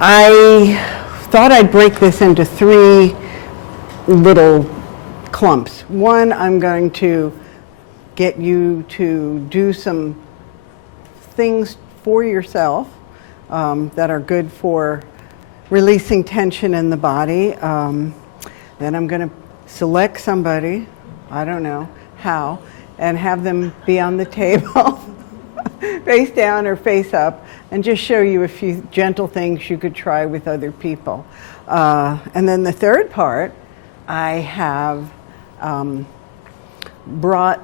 I thought I'd break this into three little clumps. One, I'm going to get you to do some things for yourself that are good for releasing tension in the body. Then I'm going to select somebody, I don't know how, and have them be on the table, face down or face up, and just show you a few gentle things you could try with other people. And then the third part, I have brought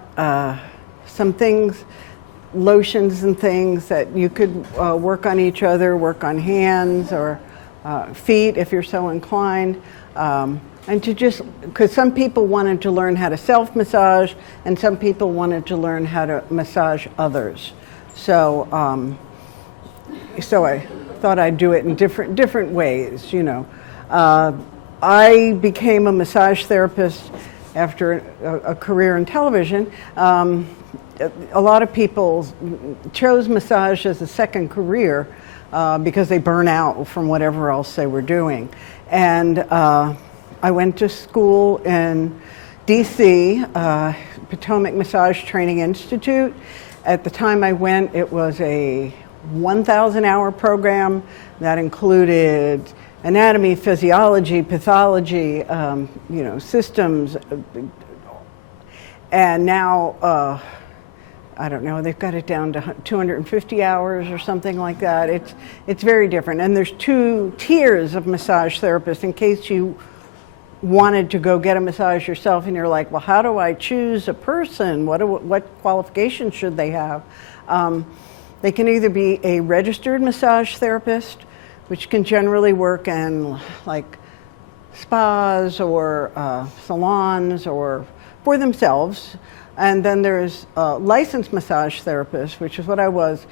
some things, lotions and things that you could work on each other, work on hands or feet if you're so inclined. And to just, because some people wanted to learn how to self-massage and some people wanted to learn how to massage others. So, so I thought I'd do it in different ways, you know. I became a massage therapist after a career in television. A lot of people chose massage as a second career because they burn out from whatever else they were doing. And I went to school in DC, Potomac Massage Training Institute. At the time I went, it was a 1,000-hour program that included anatomy, physiology, pathology, you know, systems. And now, I don't know, they've got it down to 250 hours or something like that. It's very different. And there's two tiers of massage therapists in case you wanted to go get a massage yourself and you're like, well, how do I choose a person? What qualifications should they have? They can either be a registered massage therapist, which can generally work in like spas or salons or for themselves. And then there's licensed massage therapist, which is what I was,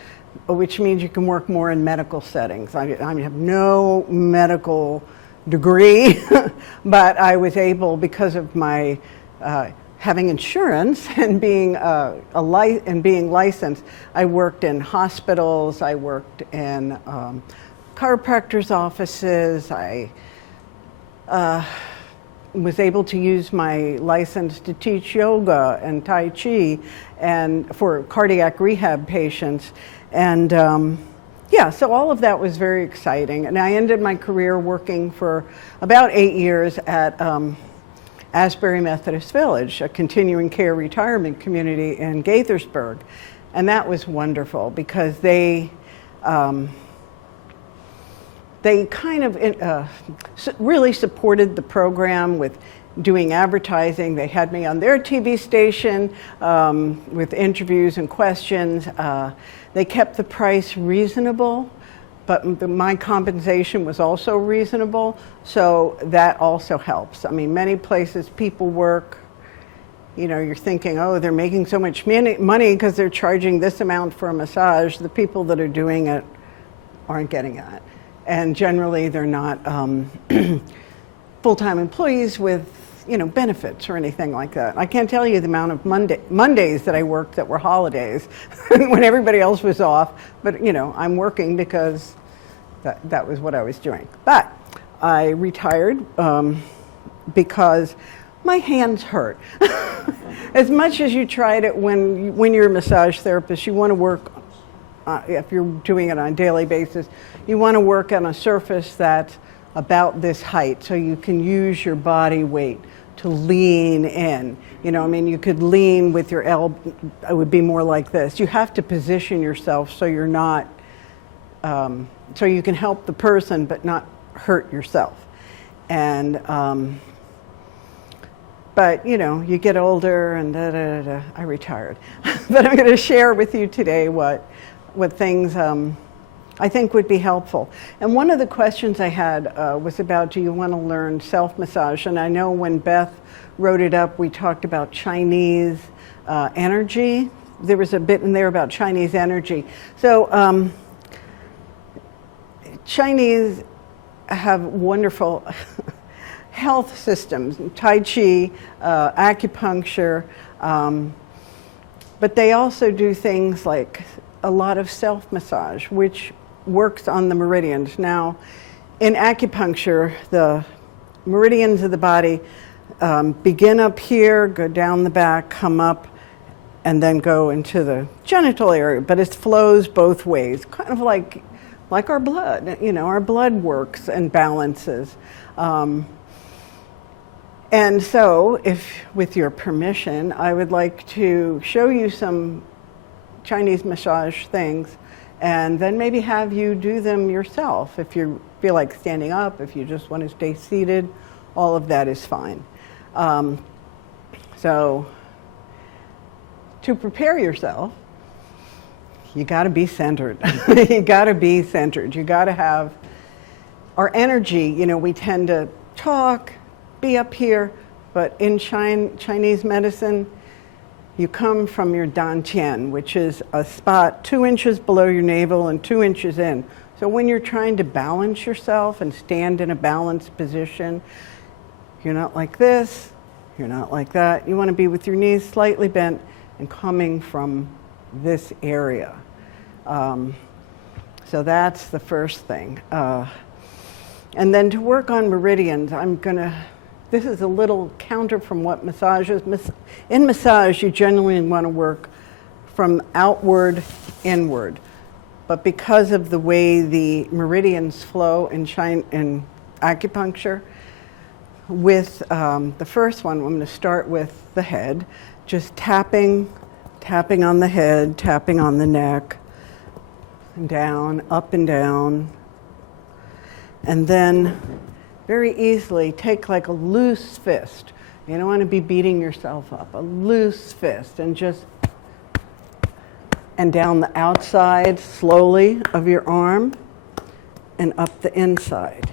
which means you can work more in medical settings. I have no medical degree, but I was able, because of my having insurance and being being licensed, I worked in hospitals, I worked in chiropractors' offices, I was able to use my license to teach yoga and Tai Chi and for cardiac rehab patients. And yeah, so all of that was very exciting. And I ended my career working for about 8 years at Asbury Methodist Village, a continuing care retirement community in Gaithersburg. And that was wonderful because they kind of really supported the program with doing advertising. They had me on their TV station with interviews and questions. They kept the price reasonable, but my compensation was also reasonable, so that also helps. I mean, many places people work, you know, you're thinking, oh, they're making so much money because they're charging this amount for a massage. The people that are doing it aren't getting that. And generally, they're not full-time employees with, you know, benefits or anything like that. I can't tell you the amount of Mondays that I worked that were holidays when everybody else was off. But, you know, I'm working because that was what I was doing. But I retired because my hands hurt. As much as you tried it when you're a massage therapist, you want to work, if you're doing it on a daily basis, you want to work on a surface that's about this height so you can use your body weight to lean in. You know, I mean, you could lean with your elbow, it would be more like this. You have to position yourself so you're not, so you can help the person but not hurt yourself. And, but you know, you get older and I retired. But I'm going to share with you today what things I think would be helpful. And one of the questions I had was about, do you want to learn self-massage? And I know when Beth wrote it up, we talked about Chinese energy. There was a bit in there about Chinese energy. So Chinese have wonderful health systems, Tai Chi, acupuncture, but they also do things like a lot of self-massage, which works on the meridians. Now, in acupuncture, the meridians of the body begin up here, go down the back, come up, and then go into the genital area. But it flows both ways, kind of like our blood. You know, our blood works and balances. And so, if, with your permission, I would like to show you some Chinese massage things, and then maybe have you do them yourself. If you feel like standing up, if you just want to stay seated, all of that is fine. So, to prepare yourself, you got to be centered. You got to be centered. You got to have our energy. You know, we tend to talk, be up here, but in Chinese medicine, you come from your dantian, which is a spot 2 inches below your navel and 2 inches in. So when you're trying to balance yourself and stand in a balanced position, you're not like this, you're not like that. You want to be with your knees slightly bent and coming from this area. So that's the first thing. And then to work on meridians, this is a little counter from what massage is. In massage, you generally want to work from outward inward. But because of the way the meridians flow in acupuncture, with the first one, I'm going to start with the head, just tapping on the head, tapping on the neck, and down, up and down. And then very easily take like a loose fist. You don't want to be beating yourself up. A loose fist, and down the outside slowly of your arm and up the inside.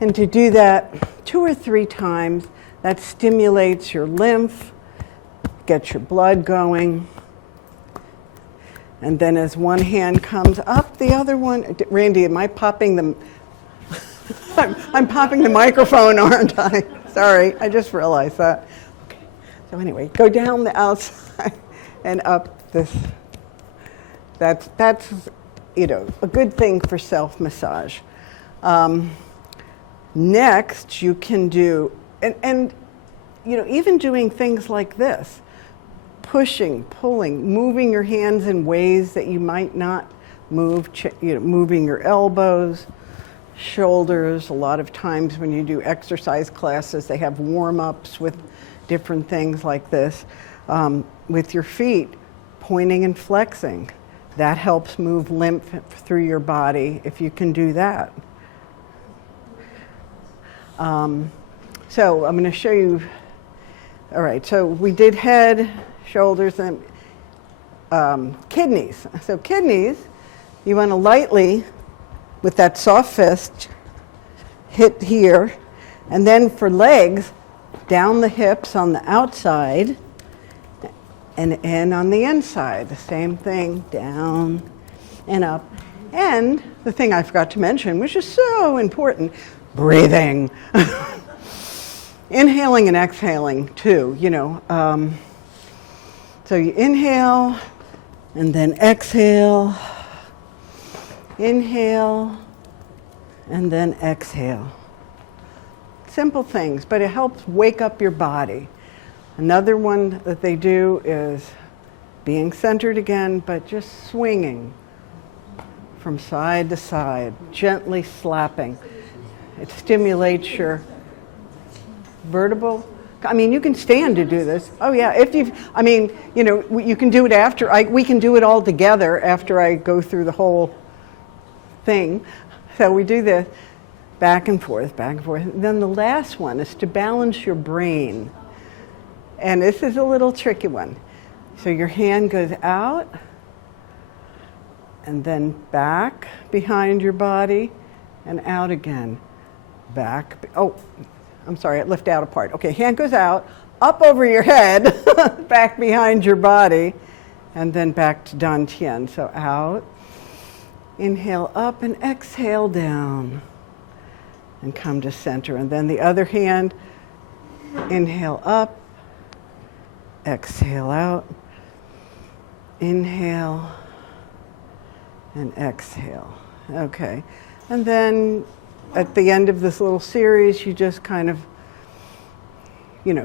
And to do that 2 or 3 times, that stimulates your lymph, gets your blood going. And then as one hand comes up, the other one, Randy, am I popping the I'm popping the microphone, aren't I? Sorry, I just realized that. Okay. So anyway, go down the outside and up this. That's you know, a good thing for self-massage. Next, you can do, and you know, even doing things like this, pushing, pulling, moving your hands in ways that you might not move, you know, moving your elbows, shoulders. A lot of times when you do exercise classes, they have warm-ups with different things like this. With your feet, pointing and flexing. That helps move lymph through your body if you can do that. So I'm going to show you. All right, so we did head, shoulders, and kidneys. So kidneys, you want to lightly, with that soft fist, hit here. And then for legs, down the hips on the outside and in on the inside. The same thing, down and up. And the thing I forgot to mention, which is so important, breathing. Inhaling and exhaling too, you know. So you inhale and then exhale. Inhale and then exhale. Simple things, but it helps wake up your body. Another one that they do is being centered again, but just swinging from side to side, gently slapping. It stimulates your vertebral. I mean, you can stand to do this. Oh yeah, I mean, you know, you can do it after, we can do it all together after I go through the whole thing. So we do this back and forth, back and forth. And then the last one is to balance your brain. And this is a little tricky one. So your hand goes out and then back behind your body and out again. Back, oh, I'm sorry, it lifted out apart. Okay, hand goes out, up over your head, back behind your body, and then back to dantian. So out, inhale up and exhale down, and come to center. And then the other hand, inhale up, exhale out, inhale, and exhale. Okay, and then at the end of this little series, you just kind of,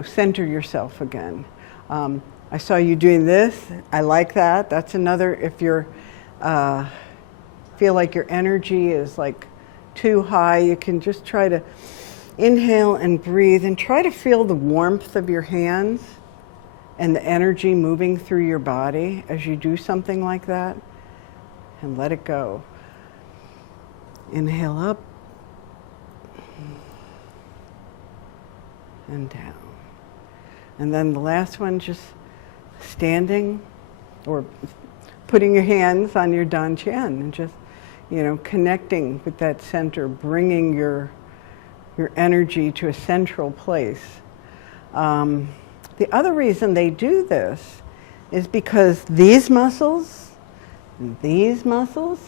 center yourself again. I saw you doing this. I like that. That's another, if you're, feel like your energy is like too high, you can just try to inhale and breathe and try to feel the warmth of your hands and the energy moving through your body as you do something like that, and let it go. Inhale up and down. And then the last one, just standing or putting your hands on your Dan Qian and just, connecting with that center, bringing your energy to a central place. The other reason they do this is because these muscles and these muscles,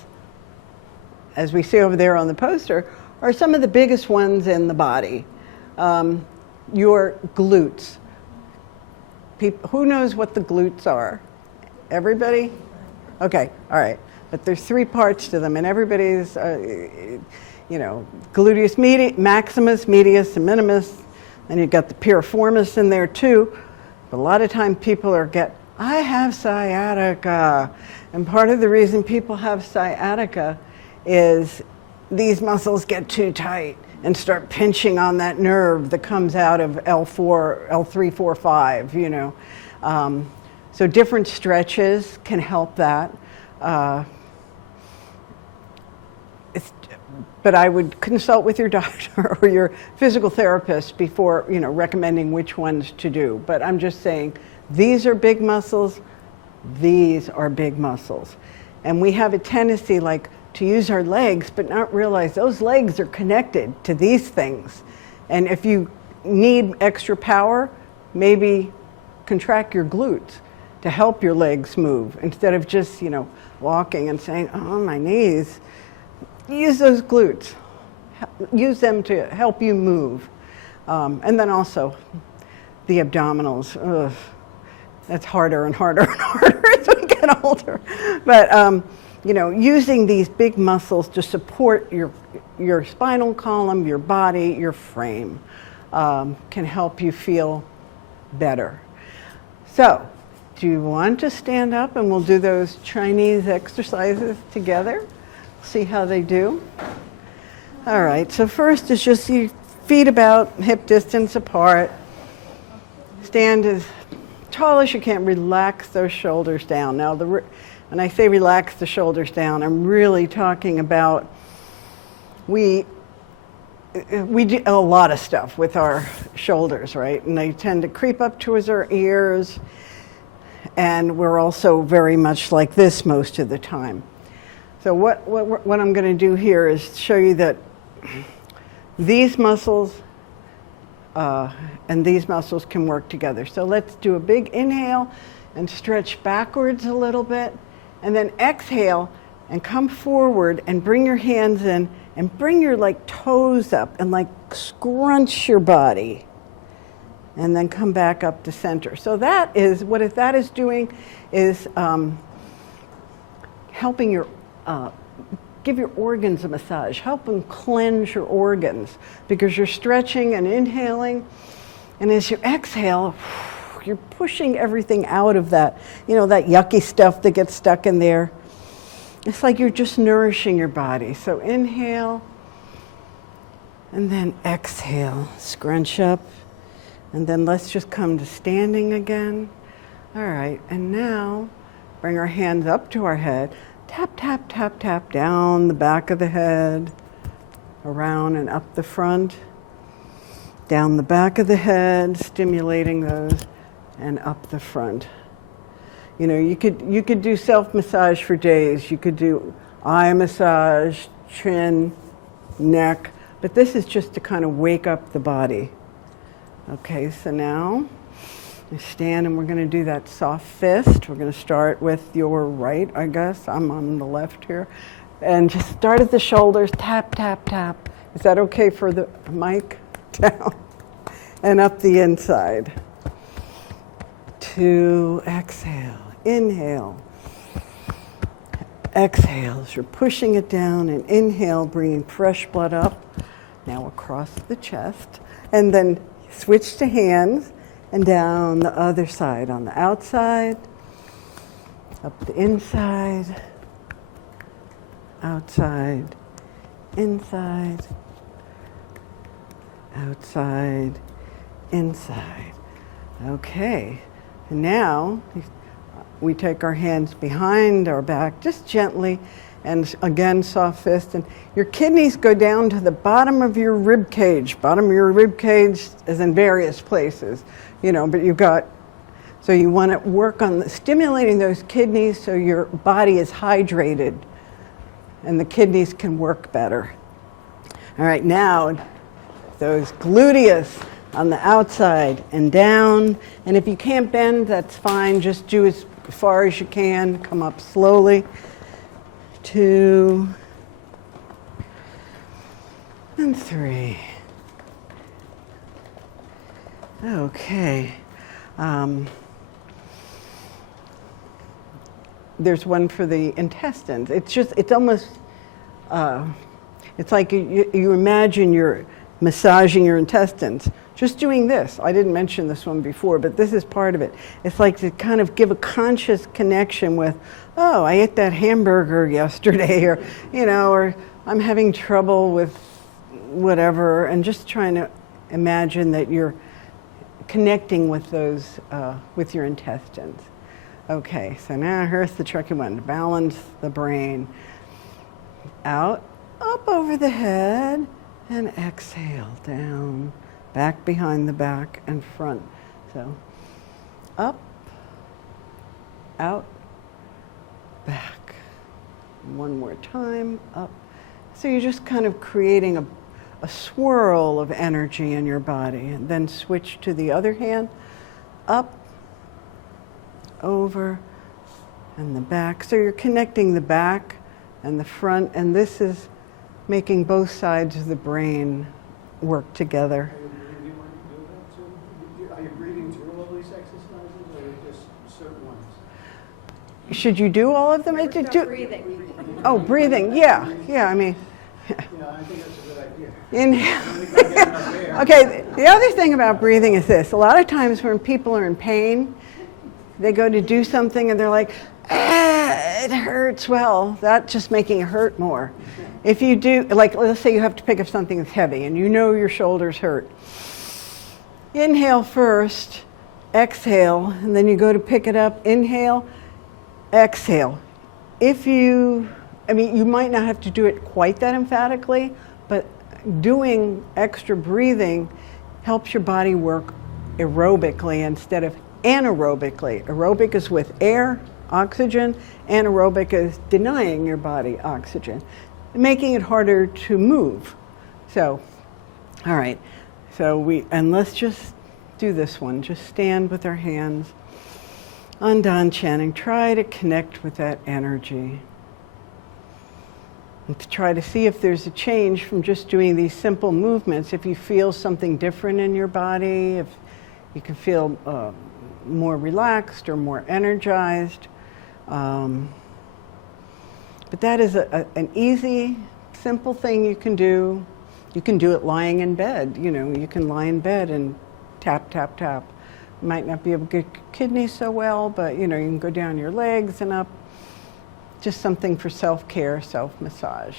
as we see over there on the poster, are some of the biggest ones in the body. Your glutes. Who knows what the glutes are? Everybody? Okay, all right. But there's 3 parts to them, and everybody's, gluteus maximus, medius, and minimus, and you've got the piriformis in there too. But a lot of time people I have sciatica. And part of the reason people have sciatica is these muscles get too tight and start pinching on that nerve that comes out of L3, 4, 5, So different stretches can help that. But I would consult with your doctor or your physical therapist before, recommending which ones to do. But I'm just saying, these are big muscles, these are big muscles. And we have a tendency to use our legs, but not realize those legs are connected to these things. And if you need extra power, maybe contract your glutes to help your legs move instead of just, walking and saying, oh, my knees. Use those glutes. Use them to help you move. And then also the abdominals. Ugh, that's harder and harder and harder as we get older. But, using these big muscles to support your spinal column, your body, your frame, can help you feel better. So, do you want to stand up and we'll do those Chinese exercises together? See how they do. All right, so first is just your feet about hip distance apart. Stand as tall as you can. Relax those shoulders down. Now, when I say relax the shoulders down, I'm really talking about we do a lot of stuff with our shoulders, right? And they tend to creep up towards our ears, and we're also very much like this most of the time. So what I'm going to do here is show you that these muscles and these muscles can work together. So let's do a big inhale and stretch backwards a little bit, and then exhale and come forward and bring your hands in and bring your toes up and scrunch your body, and then come back up to center. So that is what that is doing is helping your give your organs a massage, help them cleanse your organs, because you're stretching and inhaling, and as you exhale, you're pushing everything out of that, that yucky stuff that gets stuck in there. It's like you're just nourishing your body. So inhale, and then exhale, scrunch up, and then let's just come to standing again. All right, and now bring our hands up to our head. Tap, tap, tap, tap down the back of the head, around and up the front, down the back of the head, stimulating those, and up the front. You could do self-massage for days. You could do eye massage, chin, neck, but this is just to kind of wake up the body. Okay, so now we stand and we're going to do that soft fist. We're going to start with your right, I guess. I'm on the left here. And just start at the shoulders, tap, tap, tap. Is that okay for the mic? Down and up the inside. 2, exhale, inhale. Exhale as you're pushing it down, and inhale, bringing fresh blood up. Now across the chest, and then switch to hands and down the other side on the outside, up the inside, outside, inside, outside, inside. Okay, and now we take our hands behind our back, just gently, and again, soft fist. And your kidneys go down to the bottom of your rib cage. Bottom of your rib cage is in various places, but you've got, so you want to work on stimulating those kidneys so your body is hydrated and the kidneys can work better. All right, now those gluteus on the outside and down. And if you can't bend, that's fine. Just do as far as you can. Come up slowly. 2 and 3. Okay. There's one for the intestines. It's almost, it's like you imagine you're massaging your intestines. Just doing this. I didn't mention this one before, but this is part of it. It's like to kind of give a conscious connection with, oh, I ate that hamburger yesterday, or I'm having trouble with whatever, and just trying to imagine that you're connecting with those, with your intestines. Okay, so now here's the tricky one. Balance the brain. Out, up over the head, and exhale down. Back behind the back and front. So up, out, back. One more time, up. So you're just kind of creating a swirl of energy in your body. And then switch to the other hand. Up, over, and the back. So you're connecting the back and the front, and this is making both sides of the brain work together. Are you breathing through all these exercises, or just certain ones? Should you do all of them? Breathing. Oh, breathing. Yeah. I mean, Yeah, I think that's a good idea. inhale. Okay. The other thing about breathing is this: a lot of times when people are in pain, they go to do something and they're like, it hurts. Well, that's just making it hurt more. If you do, like, let's say you have to pick up something that's heavy and you know your shoulders hurt. Inhale first, exhale, and then you go to pick it up. Inhale, exhale. You might not have to do it quite that emphatically, but doing extra breathing helps your body work aerobically instead of anaerobically. Aerobic is with air, oxygen. Anaerobic is denying your body oxygen, making it harder to move. So, all right. So let's just do this one. Just stand with our hands on Dan Channing. Try to connect with that energy. And to try to see if there's a change from just doing these simple movements. If you feel something different in your body, if you can feel more relaxed or more energized. But that is an easy, simple thing you can do. You can do it lying in bed. You can lie in bed and tap, tap, tap. You might not be able to get kidneys so well, but you can go down your legs and up. Just something for self-care, self-massage.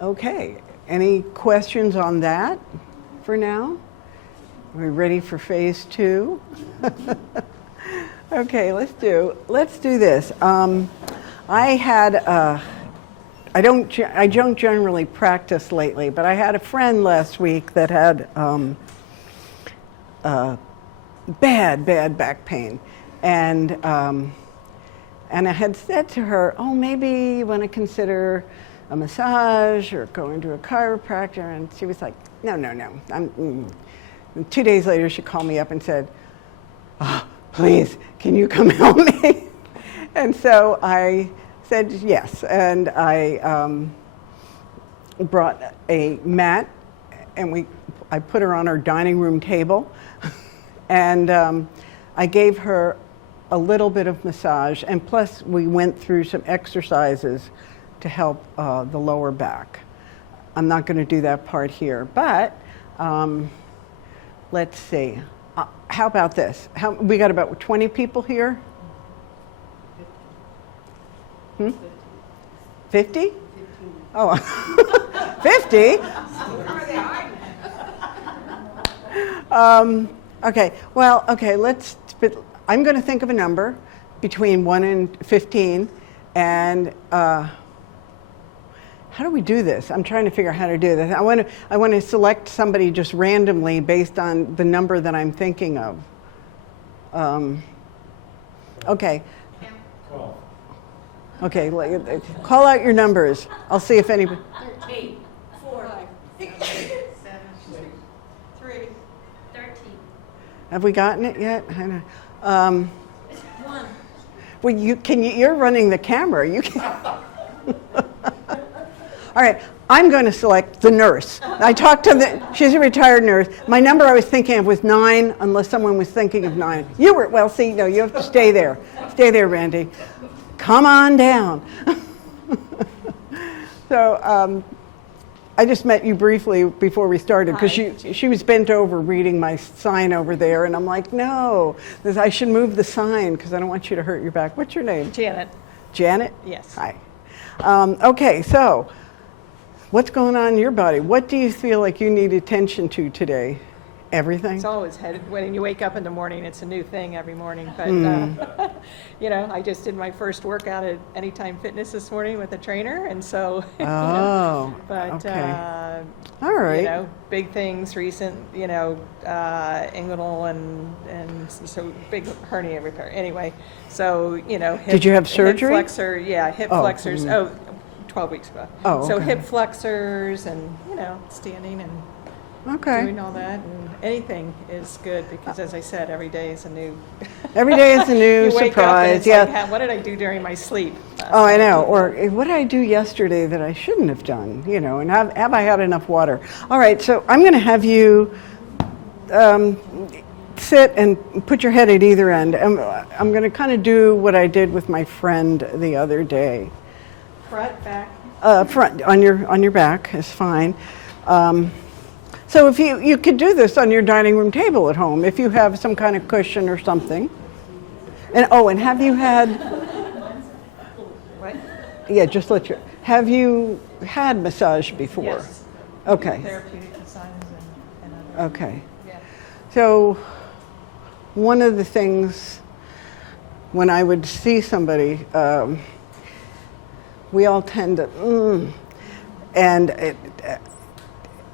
Okay, any questions on that for now? Are we ready for phase 2? Okay, let's do this. I don't generally practice lately, but I had a friend last week that had bad back pain, and I had said to her, "Oh, maybe you want to consider a massage or going to a chiropractor," and she was like, "No. And 2 days later, she called me up and said, "Oh, please, can you come help me?" And so I said yes, and I brought a mat, and I put her on our dining room table, and I gave her a little bit of massage, and plus we went through some exercises to help the lower back. I'm not going to do that part here. But let's see. How about this? We got about 20 people here? 50? Oh, 50? Okay, well, okay, I'm going to think of a number between 1 and 15, and how do we do this? I'm trying to figure out how to do this. I want to select somebody just randomly based on the number that I'm thinking of. Okay. Okay, call out your numbers. I'll see if anybody. 13, 4, 6, 7, 3, 13. Have we gotten it yet? I know. 1. Well, you're running the camera. You can. All right, I'm going to select the nurse. I talked to she's a retired nurse. My number I was thinking of was 9, unless someone was thinking of 9. You were, well, see, no, you have to stay there. Stay there, Randy. Come on down. So I just met you briefly before we started because she was bent over reading my sign over there, and I'm like, no, I should move the sign because I don't want you to hurt your back. What's your name? Janet. Janet? Yes. Hi. Okay, so what's going on in your body? What do you feel like you need attention to today? Everything? It's always headed, when you wake up in the morning, it's a new thing every morning. But, you know, I just did my first workout at Anytime Fitness this morning with a trainer. And so, Oh, but, okay. All right. you know, big things recent, you know, inguinal and so big hernia repair. Anyway, so, you know. Did you have surgery? Hip flexor, yeah, hip Oh, flexors. 12 weeks ago. Oh, So okay. hip flexors and, you know, standing and Okay. doing all that, and anything is good because, as I said, every day is a new. Every day is a new You wake up and surprise. it's Yeah. like, what did I do during my sleep? Oh, I know. Or what did I do yesterday that I shouldn't have done? You know, and have I had enough water? All right, so I'm going to have you sit and put your head at either end. I'm going to kind of do what I did with my friend the other day. Front, back. Front on your back is fine. So if you could do this on your dining room table at home if you have some kind of cushion or something. And have you had? What? Yeah, just have you had massage before? Yes. Okay. Therapeutic massages and other. Okay. Yeah. So one of the things when I would see somebody, we all tend to,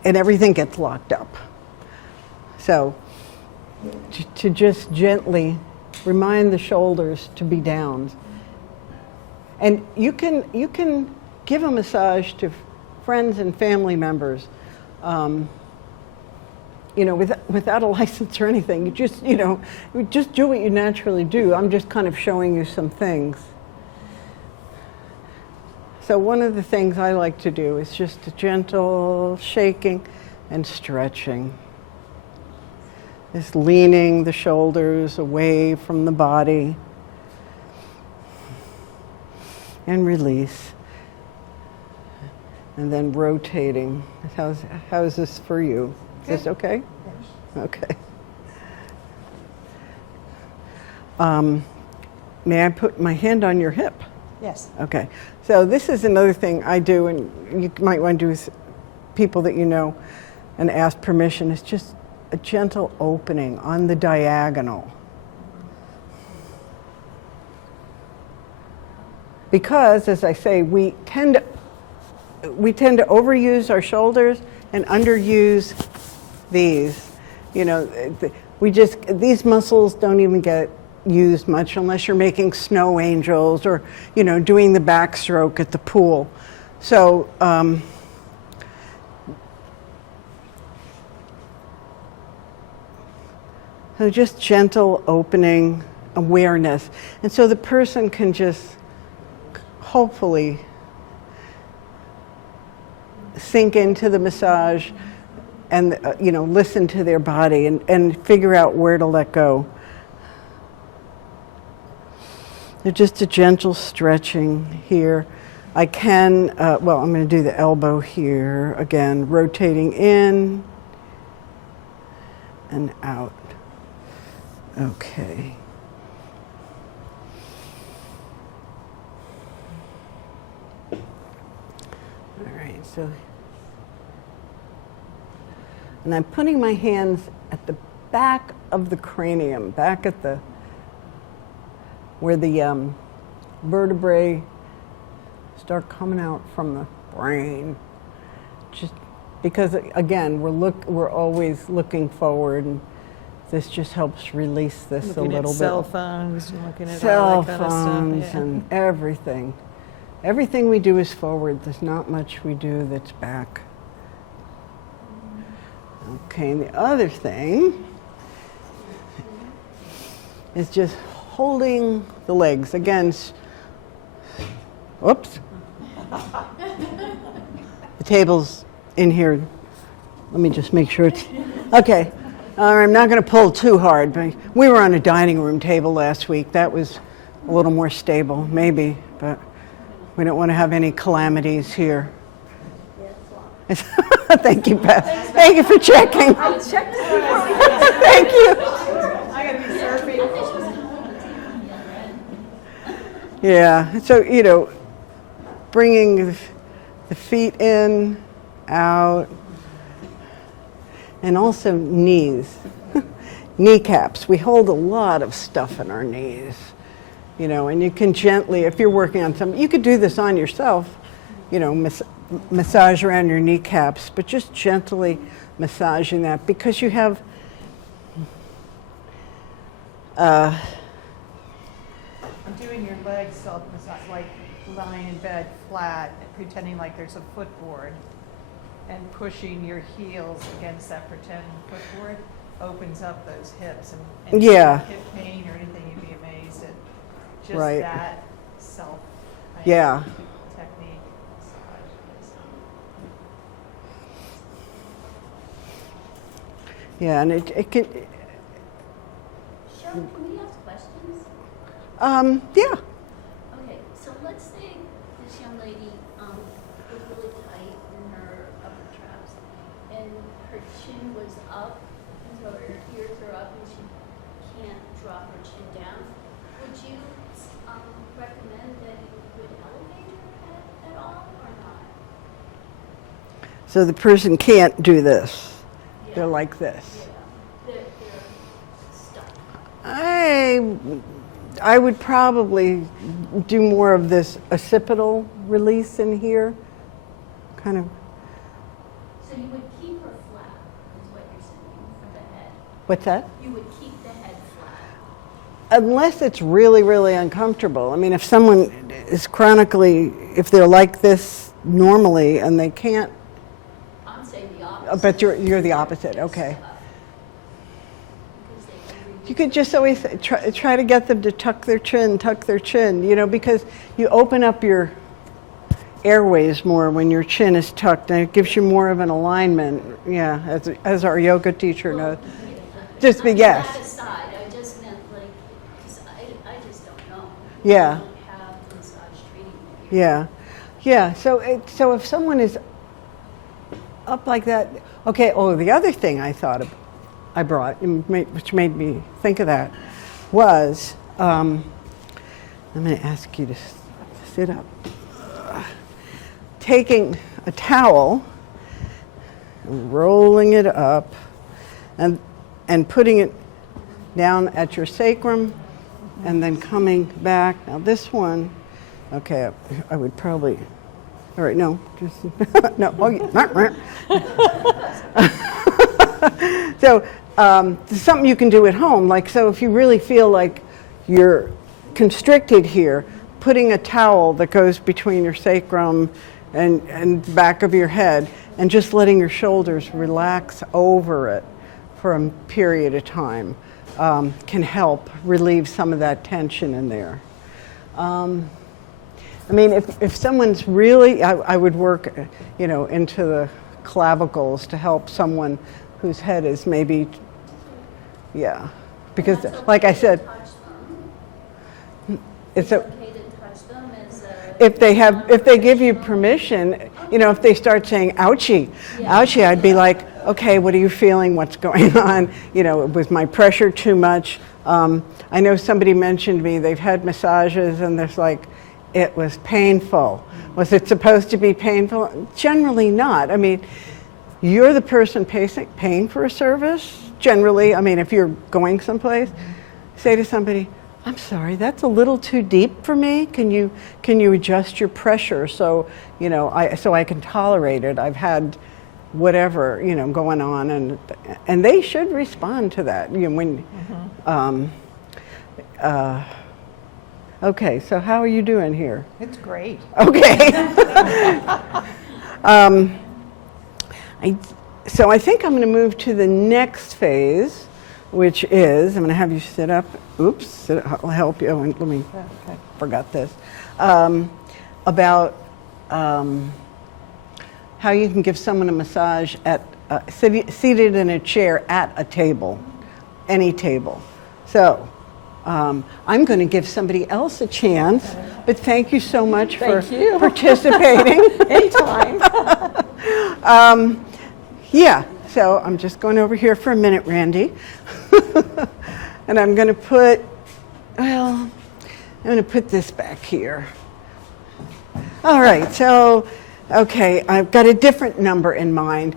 and everything gets locked up. So to just gently remind the shoulders to be down. And you can give a massage to friends and family members, you know, without a license or anything. You just do what you naturally do. I'm just kind of showing you some things. So one of the things I like to do is just a gentle shaking and stretching. Just leaning the shoulders away from the body and release. And then rotating. How's this for you? Is this okay? Okay. May I put my hand on your hip? Yes. Okay, so this is another thing I do, and you might want to do with people that you know and ask permission. It's just a gentle opening on the diagonal. Because, as I say, we tend to overuse our shoulders and underuse these. You know, these muscles don't even get used much unless you're making snow angels or, you know, doing the backstroke at the pool. So so just gentle opening awareness. And so the person can just hopefully sink into the massage and you know, listen to their body and figure out where to let go. Just a gentle stretching here I can, well, I'm going to do the elbow here again, rotating in and out. Okay. All right, so, and I'm putting my hands at the back of the cranium, back at the, where the vertebrae start coming out from the brain. Just because, again, we're always looking forward, and this just helps release this Looking a little at bit. cell phones, and looking at Cell all that kind phones of stuff. and everything. Everything we do is forward. There's not much we do that's back. Okay, and the other thing is just holding the legs. Again, whoops. The table's in here. Let me just make sure it's, okay. I'm not going to pull too hard, but we were on a dining room table last week. That was a little more stable, maybe, but we don't want to have any calamities here. Thank you, Beth. Thank you for checking. I checked it before. Thank you. I gotta be surfing. Yeah, so, bringing the feet in, out, and also knees. Kneecaps. We hold a lot of stuff in our knees, and you can gently, if you're working on something, you could do this on yourself, massage around your kneecaps, but just gently massaging that because you have I'm doing your legs self-massage, like lying in bed flat, pretending like there's a footboard, and pushing your heels against that pretend footboard opens up those hips. And Yeah. hip pain or anything, you'd be amazed at just Right. that self Yeah. technique. Massage. Yeah, and it can, Cheryl, can we ask questions? yeah. Okay, so let's say this young lady was really tight in her upper traps, and her chin was up, and so her ears are up, and she can't drop her chin down. Would you recommend that you would elevate her head at all, or not? So the person can't do this. Yeah. They're like this. Yeah, they're stuck. I would probably do more of this occipital release in here, kind of. So you would keep her flat, is what you're saying, for the head. What's that? You would keep the head flat. Unless it's really, really uncomfortable. I mean, if someone is chronically, if they're like this normally and they can't, I'm saying the opposite. but you're the opposite. Okay. Because they can really You could just always try to get them to tuck their chin, because you open up your airways more when your chin is tucked, and it gives you more of an alignment. Yeah, as our yoga teacher knows. Just be yes. That aside, I just meant like, 'cause I just don't know. Yeah. I don't have massage training. Yeah, yeah. So if someone is up like that, okay. Oh, the other thing I brought, which made me think of that, was I'm going to ask you to sit up. Taking a towel, rolling it up, and putting it down at your sacrum, and then coming back. Now this one, okay, I would probably. All right, no, just no. Oh, so there's something you can do at home. Like, so if you really feel like you're constricted here, putting a towel that goes between your sacrum and back of your head, and just letting your shoulders relax over it for a period of time can help relieve some of that tension in there. I mean, if someone's really, I would work, into the clavicles to help someone whose head is maybe, yeah, because That's okay like I to said, touch them. it's It's a, okay to touch them as a if they give you permission, if they start saying ouchie, ouchie, I'd be like, okay, what are you feeling? What's going on? Was my pressure too much? I know somebody mentioned to me they've had massages and there's like, it was painful. Was it supposed to be painful? Generally not. I mean, you're the person paying for a service. Generally, I mean, if you're going someplace, say to somebody, I'm sorry, that's a little too deep for me. Can you adjust your pressure so I can tolerate it? I've had whatever going on, and they should respond to that. Okay, so how are you doing here? It's great. Okay. So I think I'm going to move to the next phase, which is, I'm going to have you sit up. Oops, I'll help you. Let me, I forgot this. About how you can give someone a massage seated in a chair at a table, any table. So I'm going to give somebody else a chance, but thank you so much for participating. Anytime. Yeah, so I'm just going over here for a minute, Randy. And I'm going to put this back here. All right, so, okay, I've got a different number in mind.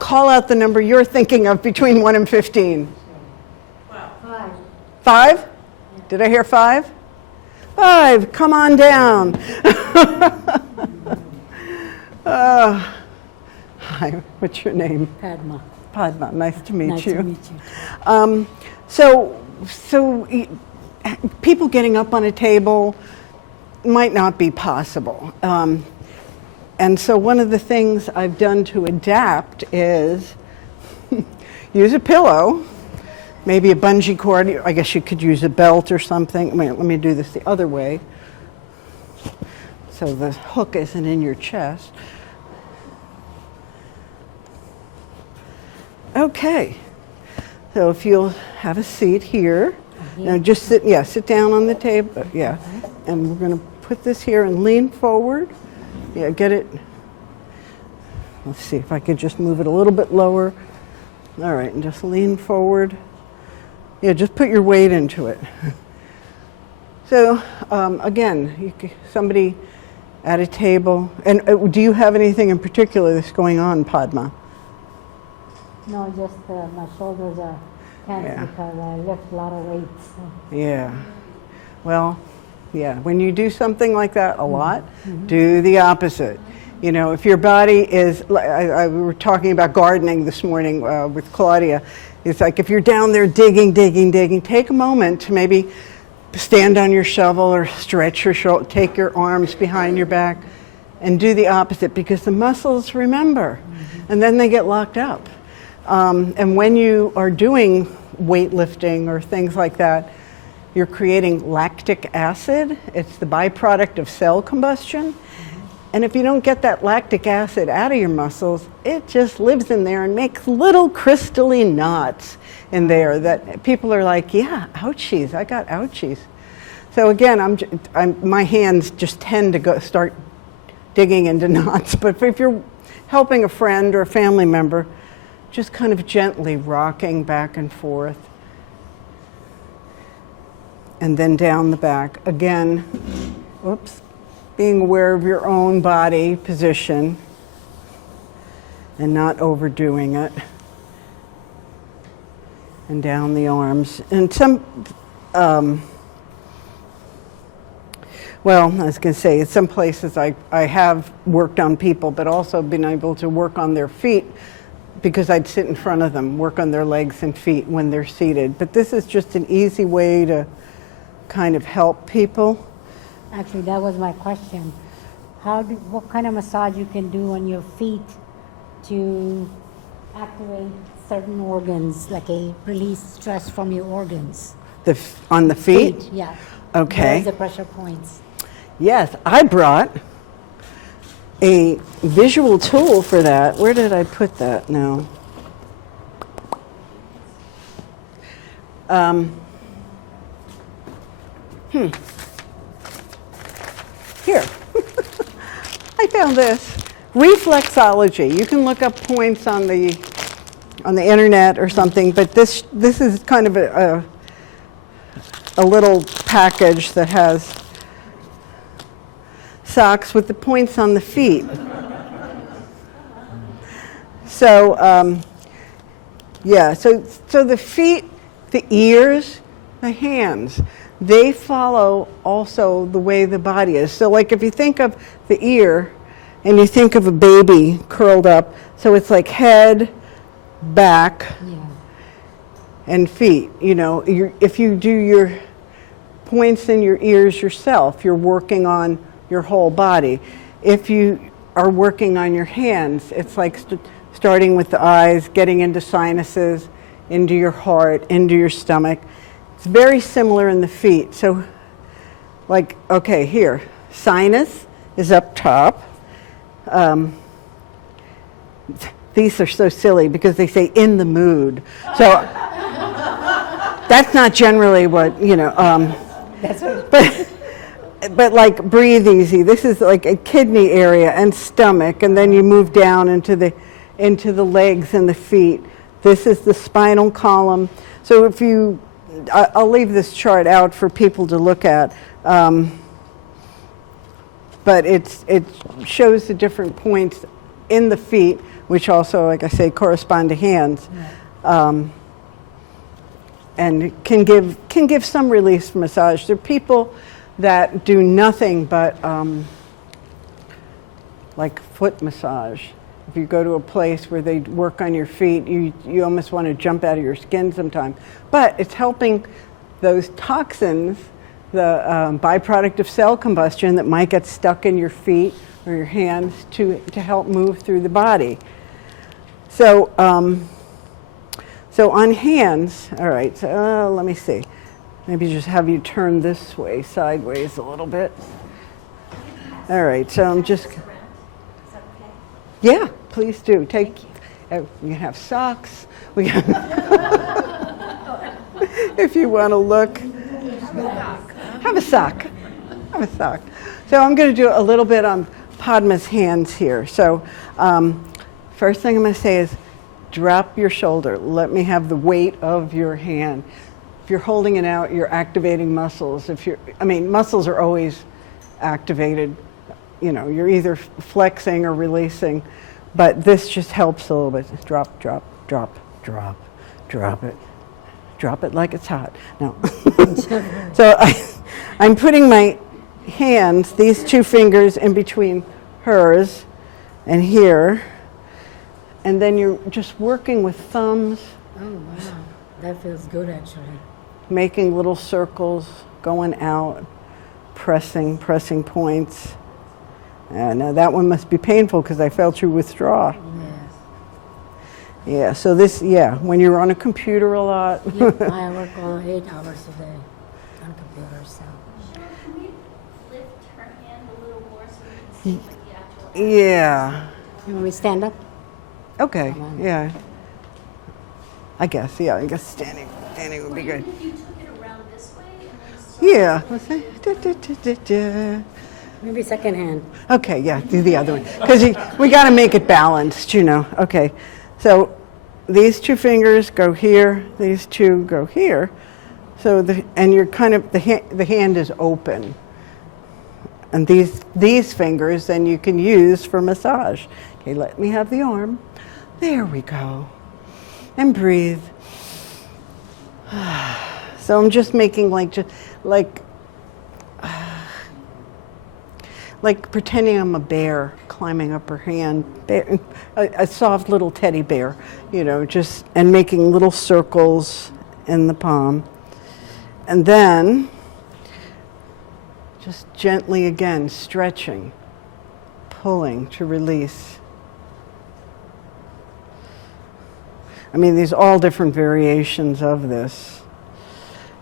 Call out the number you're thinking of between 1 and 15. 5. 5? Did I hear 5? 5, come on down. Hi, what's your name? Padma. Padma, nice to meet Nice you. to meet you. So people getting up on a table might not be possible. And so one of the things I've done to adapt is use a pillow, maybe a bungee cord. I guess you could use a belt or something. Let me do this the other way so the hook isn't in your chest. Okay, so if you'll have a seat here. Now just sit down on the table, and we're gonna put this here and lean forward. Yeah, get it. Let's see if I could just move it a little bit lower. All right, and just lean forward. Yeah, just put your weight into it. So again, somebody at a table, and do you have anything in particular that's going on, Padma? No, just my shoulders are tense Yeah. because I lift a lot of weights. Yeah. Well, yeah. When you do something like that a lot, do the opposite. If your body is, we were talking about gardening this morning with Claudia. It's like if you're down there digging, take a moment to maybe stand on your shovel or stretch your shoulder, take your arms behind your back and do the opposite, because the muscles remember and then they get locked up. And when you are doing weightlifting or things like that, you're creating lactic acid. It's the byproduct of cell combustion. And if you don't get that lactic acid out of your muscles, it just lives in there and makes little crystalline knots in there that people are like, yeah, ouchies, I got ouchies. So again, my hands just tend to start digging into knots. But if you're helping a friend or a family member, just kind of gently rocking back and forth. And then down the back. Again, being aware of your own body position and not overdoing it. And down the arms. And I was going to say, in some places I have worked on people, but also been able to work on their feet, because I'd sit in front of them, work on their legs and feet when they're seated. But this is just an easy way to kind of help people. Actually, that was my question. What kind of massage you can do on your feet to activate certain organs, like release stress from your organs? On the feet? Yeah. Okay. Where's the pressure points? Yes, I brought a visual tool for that. Where did I put that now? Here. I found this. Reflexology. You can look up points on the internet or something, but this is kind of a little package that has socks with the points on the feet. So, yeah, so the feet, the ears, the hands, they follow also the way the body is. So like if you think of the ear and you think of a baby curled up, so it's like head, back, Yeah. and feet. You know, if you do your points in your ears yourself, you're working on your whole body. If you are working on your hands, it's like starting with the eyes, getting into sinuses, into your heart, into your stomach. It's very similar in the feet. So, like, okay, here, sinus is up top. These are so silly because they say in the mood. So that's not generally what, you know, That's what, but like breathe easy. This is like a kidney area and stomach, and then you move down into the legs and the feet. This is the spinal column. So if you, I'll leave this chart out for people to look at, but it shows the different points in the feet, which also, like I say, correspond to hands, and can give some release from massage. There are people that do nothing but like foot massage. If you go to a place where they work on your feet, you almost want to jump out of your skin sometimes. But it's helping those toxins, the byproduct of cell combustion that might get stuck in your feet or your hands to help move through the body. So, so on hands, all right, so let me see. Maybe just have you turn this way, sideways a little bit. All right, so I'm just, yeah, please do. Take, we can have socks. We can if you want to look. Have a sock. Have a sock. So I'm going to do a little bit on Padma's hands here. So first thing I'm going to say is drop your shoulder. Let me have the weight of your hand. If you're holding it out, you're activating muscles. Muscles are always activated. You know, you're either flexing or releasing, but this just helps a little bit. Drop, drop, drop, drop, drop it. Drop it like it's hot. No. So I'm putting my hands, these two fingers, in between hers and here, and then you're just working with thumbs, oh, wow. That feels good, actually. making little circles, going out, pressing points. Now that one must be painful because I felt you withdraw. Yes. Yeah, so this, when you're on a computer a lot. Yep, I work on 8 hours a day on computer, so. Cheryl, can you lift her hand a little more so we can see like the actual? Yeah. You want me to stand up? Okay, Come on. yeah. I guess standing would be good. If you took it around this way and then Yeah. Let's see. Da. Maybe second hand. Okay, yeah, do the other one. Because we got to make it balanced, you know. Okay, so these two fingers go here, these two go here. So and you're kind of, the hand is open. And these fingers then you can use for massage. Okay, let me have the arm. There we go. And breathe. So I'm just making like pretending I'm a bear climbing up her hand, a soft little teddy bear, you know, and making little circles in the palm. And then just gently again stretching, pulling to release. I mean, there's all different variations of this.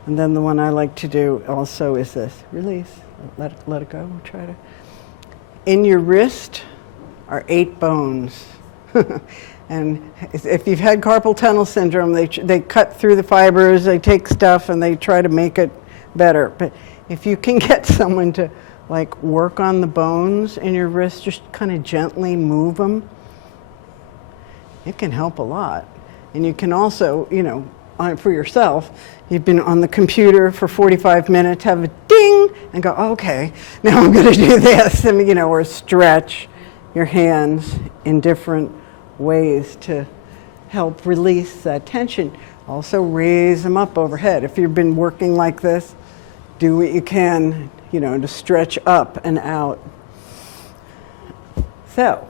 And then the one I like to do also is this, release, let it go, try to. In your wrist are 8 bones. And if you've had carpal tunnel syndrome, they cut through the fibers, they take stuff and they try to make it better. But if you can get someone to like work on the bones in your wrist, just kind of gently move them. It can help a lot. And you can also, for yourself, you've been on the computer for 45 minutes, have a ding, and go, okay, now I'm going to do this, and, or stretch your hands in different ways to help release that tension. Also raise them up overhead. If you've been working like this, do what you can, to stretch up and out. So,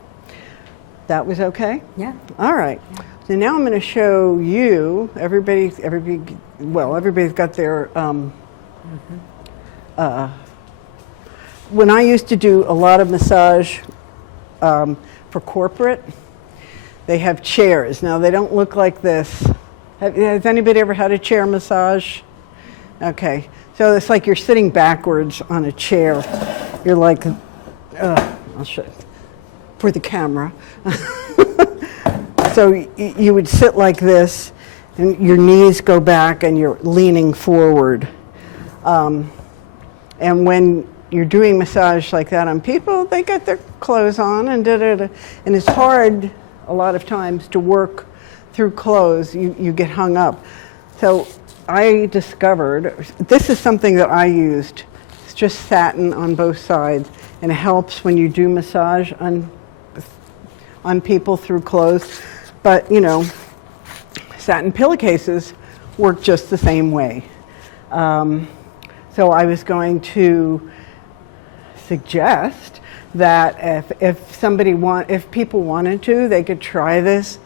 that was okay? Yeah. All right. So now I'm going to show you, everybody's got their, when I used to do a lot of massage for corporate, they have chairs. Now they don't look like this. Has anybody ever had a chair massage? Okay. So it's like you're sitting backwards on a chair. You're like, I'll show you for the camera. So you would sit like this, and your knees go back, and you're leaning forward. And when you're doing massage like that on people, they get their clothes on, and and it's hard a lot of times to work through clothes. You get hung up. So I discovered, this is something that I used. It's just satin on both sides, and it helps when you do massage on people through clothes. But, satin pillowcases work just the same way. So I was going to suggest that if people wanted to, they could try this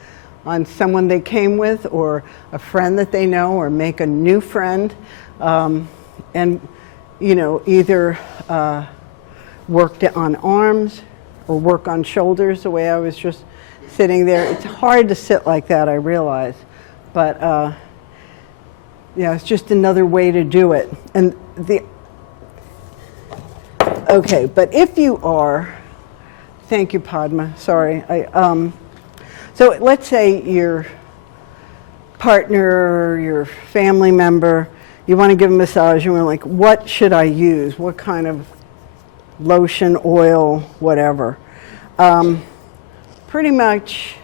on someone they came with, or a friend that they know, or make a new friend, and either work on arms or work on shoulders, the way I was just sitting there. It's hard to sit like that, I realize, but it's just another way to do it. And okay, but if you are, thank you, Padma. Sorry, so let's say your partner or your family member, you want to give a massage, and we're like, what should I use? What kind of lotion, oil, whatever? Pretty much,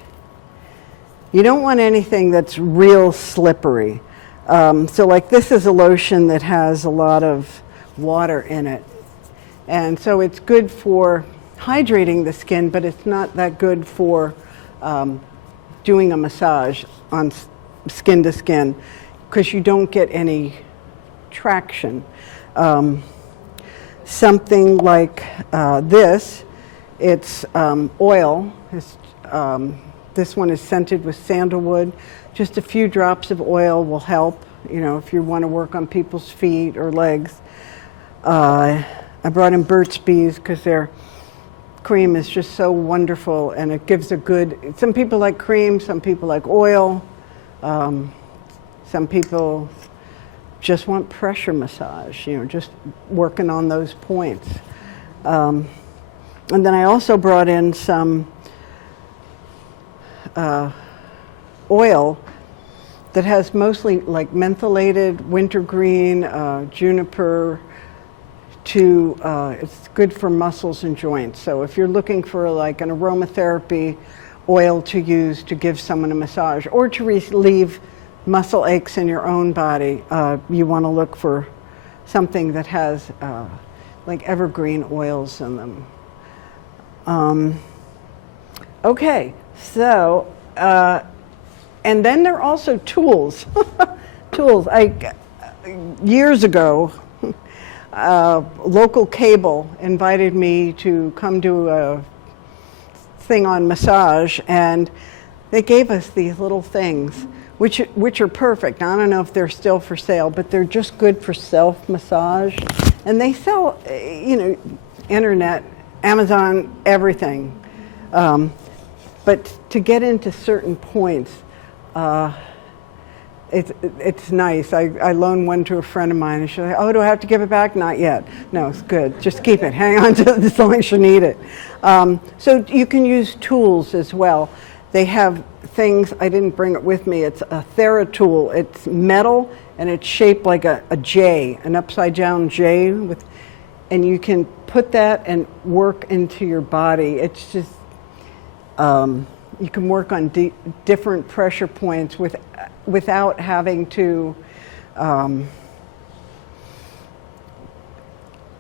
you don't want anything that's real slippery. So like this is a lotion that has a lot of water in it. And so it's good for hydrating the skin, but it's not that good for doing a massage on skin to skin, because you don't get any traction. Something like this, it's oil. This one is scented with sandalwood. Just a few drops of oil will help, if you want to work on people's feet or legs. I brought in Burt's Bees because their cream is just so wonderful, and it gives some people like cream, some people like oil, some people just want pressure massage, just working on those points. And then I also brought in some oil that has mostly like mentholated wintergreen, juniper. It's good for muscles and joints. So if you're looking for like an aromatherapy oil to use to give someone a massage, or to relieve muscle aches in your own body, you want to look for something that has like evergreen oils in them. Okay, so, and then there are also tools. Tools. Years ago, local cable invited me to come do a thing on massage, and they gave us these little things, which are perfect. I don't know if they're still for sale, but they're just good for self-massage. And they sell, internet, Amazon, everything. But to get into certain points, it's nice. I loaned one to a friend of mine, and she's like, oh, do I have to give it back? Not yet. No, it's good. Just keep it. Hang on to it as long as you need it. So you can use tools as well. They have things, I didn't bring it with me, it's a TheraTool. It's metal, and it's shaped like a J, an upside down J, and and you can put that and work into your body. It's just, you can work on different pressure points without having to,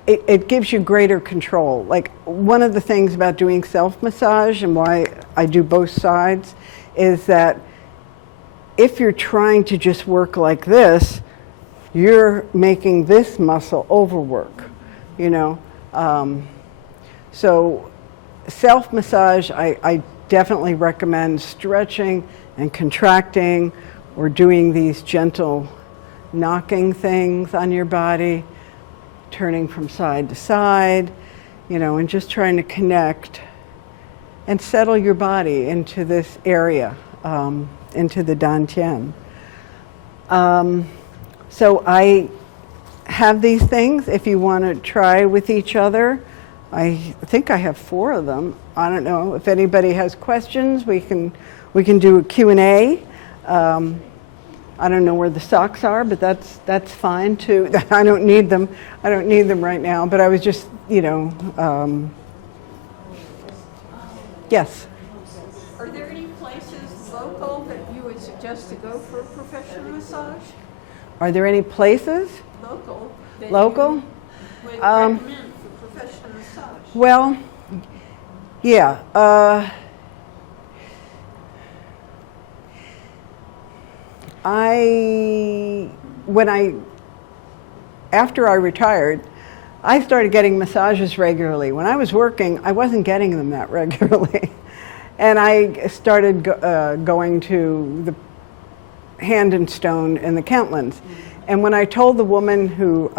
it gives you greater control. Like, one of the things about doing self-massage and why I do both sides is that if you're trying to just work like this, you're making this muscle overwork, you know. So self-massage, I definitely recommend stretching and contracting, or doing these gentle knocking things on your body, turning from side to side, you know, and just trying to connect and settle your body into this area, into the dantian. So I have these things if you want to try with each other. I think I have 4 of them. I don't know if anybody has questions. We can do a Q&A. I don't know where the socks are, but that's fine too. I don't need them. I don't need them right now. But I was just, you know, yes. Are there any places local that you would suggest to go for a professional massage? Are there any places Local? That local? you would recommend for professional massage? Well, yeah. After I retired, I started getting massages regularly. When I was working, I wasn't getting them that regularly. And I started going to the Hand and Stone in the Kentlands. And when I told the woman who,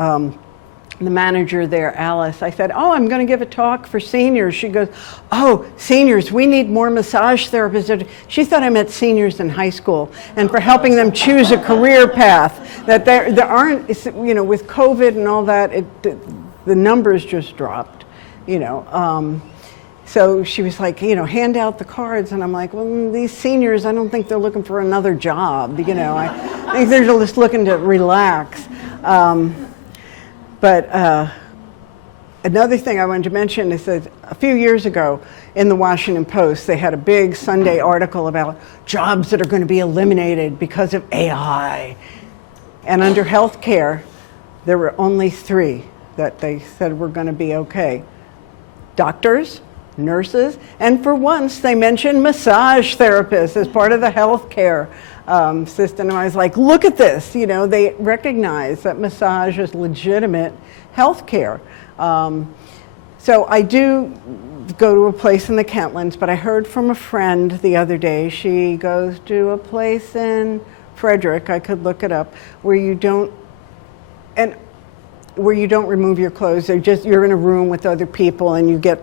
the manager there, Alice, I said, oh, I'm going to give a talk for seniors. She goes, oh, seniors, we need more massage therapists. She thought I meant seniors in high school, and for helping them choose a career path. That there aren't, you know, with COVID and all that, the numbers just dropped, you know. So she was like, you know, hand out the cards. And I'm like, well, these seniors, I don't think they're looking for another job. You know, I think they're just looking to relax. But another thing I wanted to mention is that a few years ago in the Washington Post, they had a big Sunday article about jobs that are going to be eliminated because of AI. And under healthcare, there were only 3 that they said were going to be okay. Doctors, nurses, and for once they mentioned massage therapists as part of the healthcare system. And I was like, look at this, you know, they recognize that massage is legitimate healthcare. So I do go to a place in the Kentlands, but I heard from a friend the other day, she goes to a place in Frederick, I could look it up, where you don't remove your clothes. You're in a room with other people and you get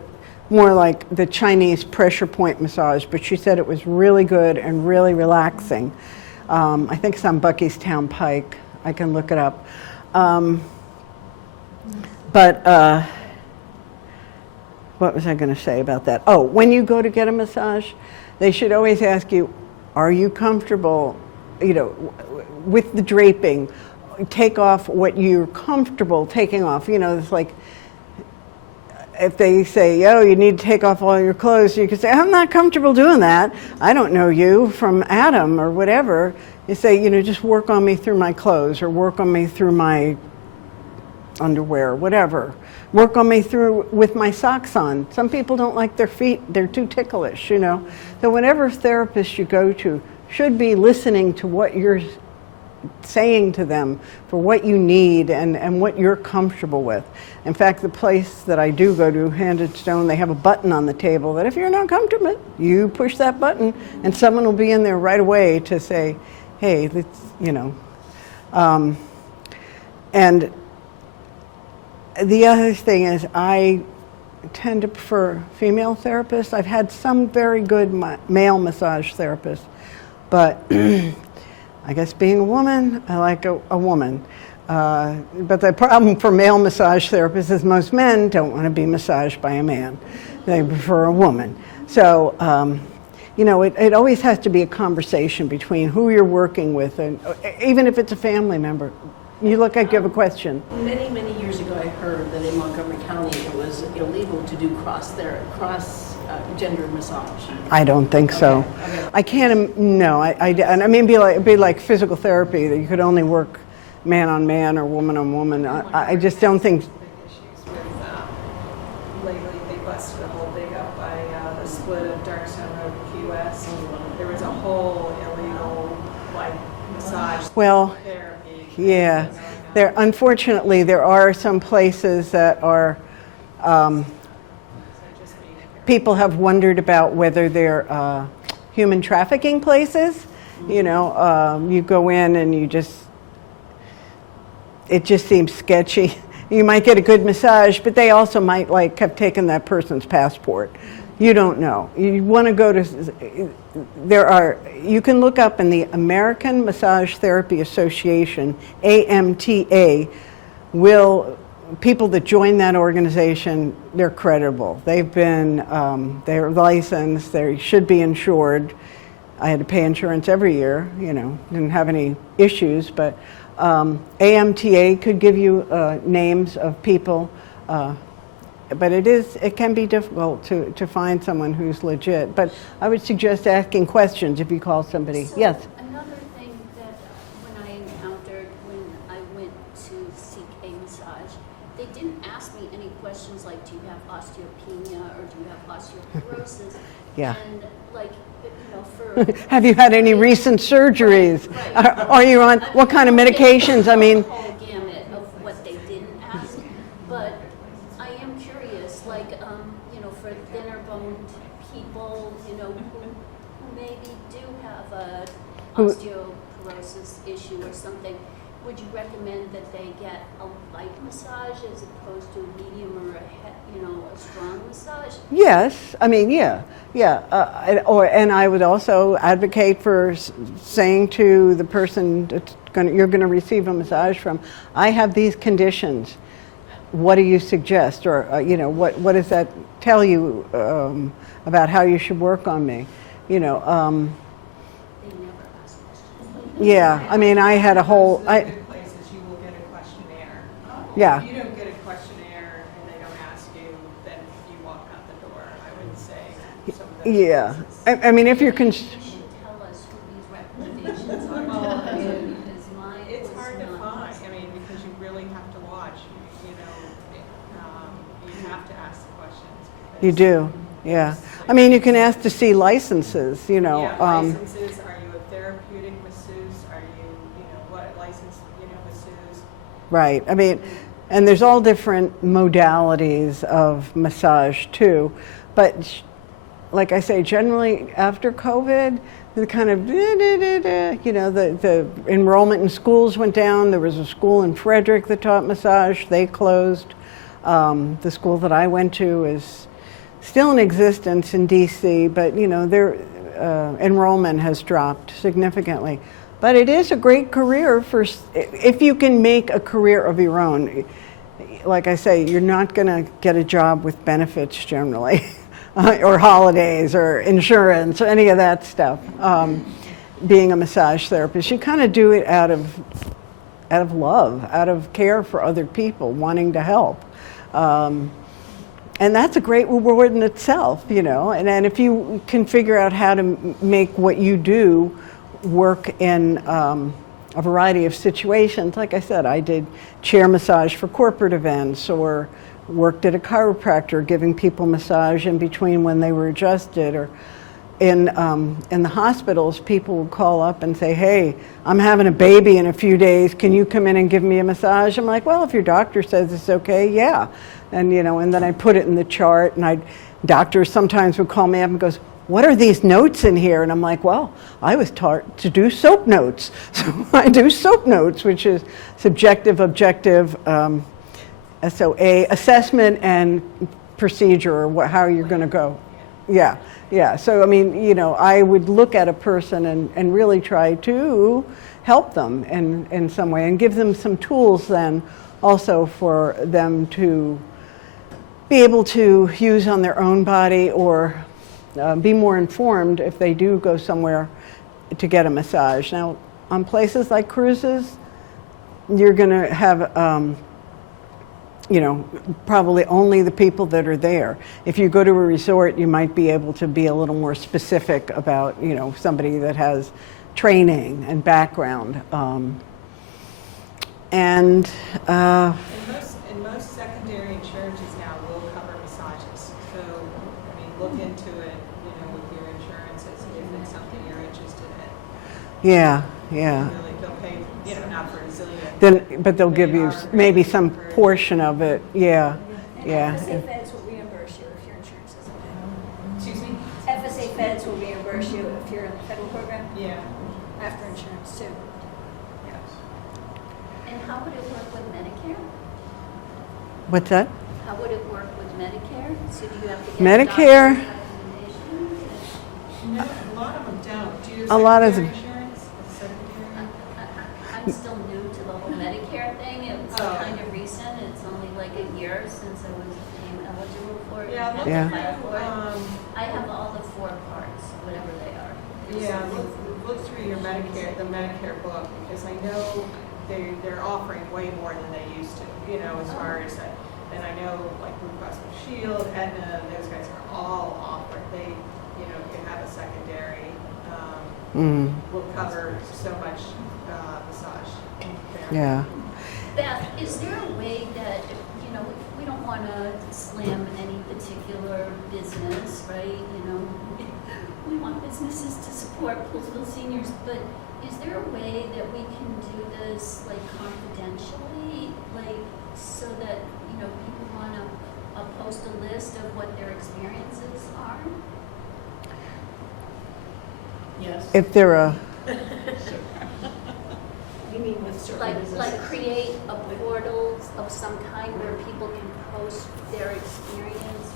more like the Chinese pressure point massage, but she said it was really good and really relaxing. I think it's on Buckystown Pike. I can look it up. But what was I going to say about that? Oh, when you go to get a massage, they should always ask you, are you comfortable, you know, with the draping? Take off what you're comfortable taking off. You know, it's like, if they say, oh, you need to take off all your clothes, you can say, I'm not comfortable doing that. I don't know you from Adam or whatever. You say, you know, just work on me through my clothes, or work on me through my underwear, whatever. Work on me through with my socks on. Some people don't like their feet, they're too ticklish, you know. So whatever therapist you go to should be listening to what you're saying to them for what you need and what you're comfortable with. In fact, the place that I do go to, Hand and Stone, they have a button on the table that if you're not comfortable, you push that button and someone will be in there right away to say, hey, let's, you know. And the other thing is I tend to prefer female therapists. I've had some very good male massage therapists, but I guess being a woman, I like a woman. But the problem for male massage therapists is most men don't want to be massaged by a man. They prefer a woman. So, you know, it always has to be a conversation between who you're working with, and even if it's a family member, You look like you have a question. Many, many years ago, I heard that in Montgomery County, it was illegal to do gender massage. I don't think so. Okay. I can't, no, and I mean, it'd be like physical therapy, that you could only work man on man or woman on woman. I just don't think, Big issues with, lately they busted a whole big up by the split of Darkstone Road and Key West. There was a whole illegal, like, massage well, therapy. yeah. Unfortunately, there are some places that are, people have wondered about whether they're human trafficking places. You know, you go in and it just seems sketchy. You might get a good massage, but they also might like have taken that person's passport. You don't know. You want to go to, you can look up in the American Massage Therapy Association, AMTA, people that join that organization, they're credible. They're licensed, they should be insured. I had to pay insurance every year, you know, didn't have any issues, but AMTA could give you names of people, but it can be difficult to find someone who's legit. But I would suggest asking questions if you call somebody. So Yes. another thing that when I encountered when I went to seek a massage, they didn't ask me any questions like, do you have osteopenia or do you have osteoporosis? Yeah. And like, you know, for Have you had any recent surgeries? Right. Are you on, what kind of medications? I mean, the whole gamut of what they didn't ask, but I am curious, like, you know, for thinner boned people, you know, who maybe do have a osteoporosis issue or something, would you recommend that they get a light massage as opposed to a medium or a strong massage? yes, I mean, yeah. And I would also advocate for saying to the person that's you're going to receive a massage from, I have these conditions. What do you suggest? Or, you know, what does that tell you about how you should work on me? You know, They never ask questions. yeah, I mean, I had a whole, Most of the good places, you will get a questionnaire. Yeah. If you don't get a questionnaire and they don't ask you, then you walk out the door. I would say some of those yeah. places. I mean, if you're, You should tell us who these recommendations are to, because mine It's was hard to not. find, I mean, because you really have to watch, you know, you have to ask the questions. you because- do, yeah. I mean, you can ask to see licenses, you know. Yeah, licenses, are you a therapeutic masseuse, are you know, what license, you know, masseuse? Right. I mean, and there's all different modalities of massage too. But like I say, generally after COVID, the kind of, you know, the enrollment in schools went down. There was a school in Frederick that taught massage. They closed. The school that I went to is still in existence in DC, but, you know, their enrollment has dropped significantly. But it is a great career if you can make a career of your own. Like I say, you're not going to get a job with benefits generally, or holidays, or insurance, or any of that stuff. Being a massage therapist, you kind of do it out of love, out of care for other people, wanting to help. And that's a great reward in itself, you know. And if you can figure out how to make what you do work in a variety of situations, like I said, I did chair massage for corporate events, or worked at a chiropractor giving people massage in between when they were adjusted, or in the hospitals, people would call up and say, hey, I'm having a baby in a few days, can you come in and give me a massage? I'm like, well, if your doctor says it's okay, yeah. And, you know, and then I put it in the chart, and doctors sometimes would call me up and goes, what are these notes in here? And I'm like, well, I was taught to do SOAP notes. So I do SOAP notes, which is subjective, objective, SOA, assessment and procedure, or how you're going to go. Yeah. So, I mean, you know, I would look at a person and really try to help them in some way, and give them some tools then also for them to be able to use on their own body, or be more informed if they do go somewhere to get a massage. Now, on places like cruises, you're going to have, you know, probably only the people that are there. If you go to a resort, you might be able to be a little more specific about, you know, somebody that has training and background. And And most secondary insurances now will cover massages. So, I mean, look into it, you know, with your insurances if it's something you're interested in. yeah. Really, they'll pay, you know, not for a zillion. Then, but they'll give you maybe some portion of it. Yeah. And Yeah. FSA feds will reimburse you if your insurance isn't paid. Excuse me? FSA feds will reimburse you if you're in the federal program Yeah. after insurance too. And how would it work with Medicare? What's that? How would it work with Medicare? So do you have to get Medicare- a doctor's recommendation? No, a lot of them don't. Do you A lot of secondary them- insurance? Secondary? I'm still new to the whole Medicare thing. It was Oh. kind of recent. It's only like a year since I became eligible for it. Yeah, and look Yeah. applied for it. through, I have all the 4 parts, whatever they are. yeah, look through your Medicare, the Medicare book, because I know they're offering way more than they used to, you know, as far as that. And I know like Blue Cross Blue Shield, Aetna, those guys are all offering, they, you know, can have a secondary, will cover so much, massage therapy. Yeah. Beth, is there a way that, you know, we don't want to slam any particular business, right? You know, we want businesses to support Poolsville seniors, but is there a way that we can do this like confidentially, like so that, you know, people want to post a list of what their experiences are? Yes. If they're a, You mean with certain Like businesses? create a portal of some kind where people can post their experience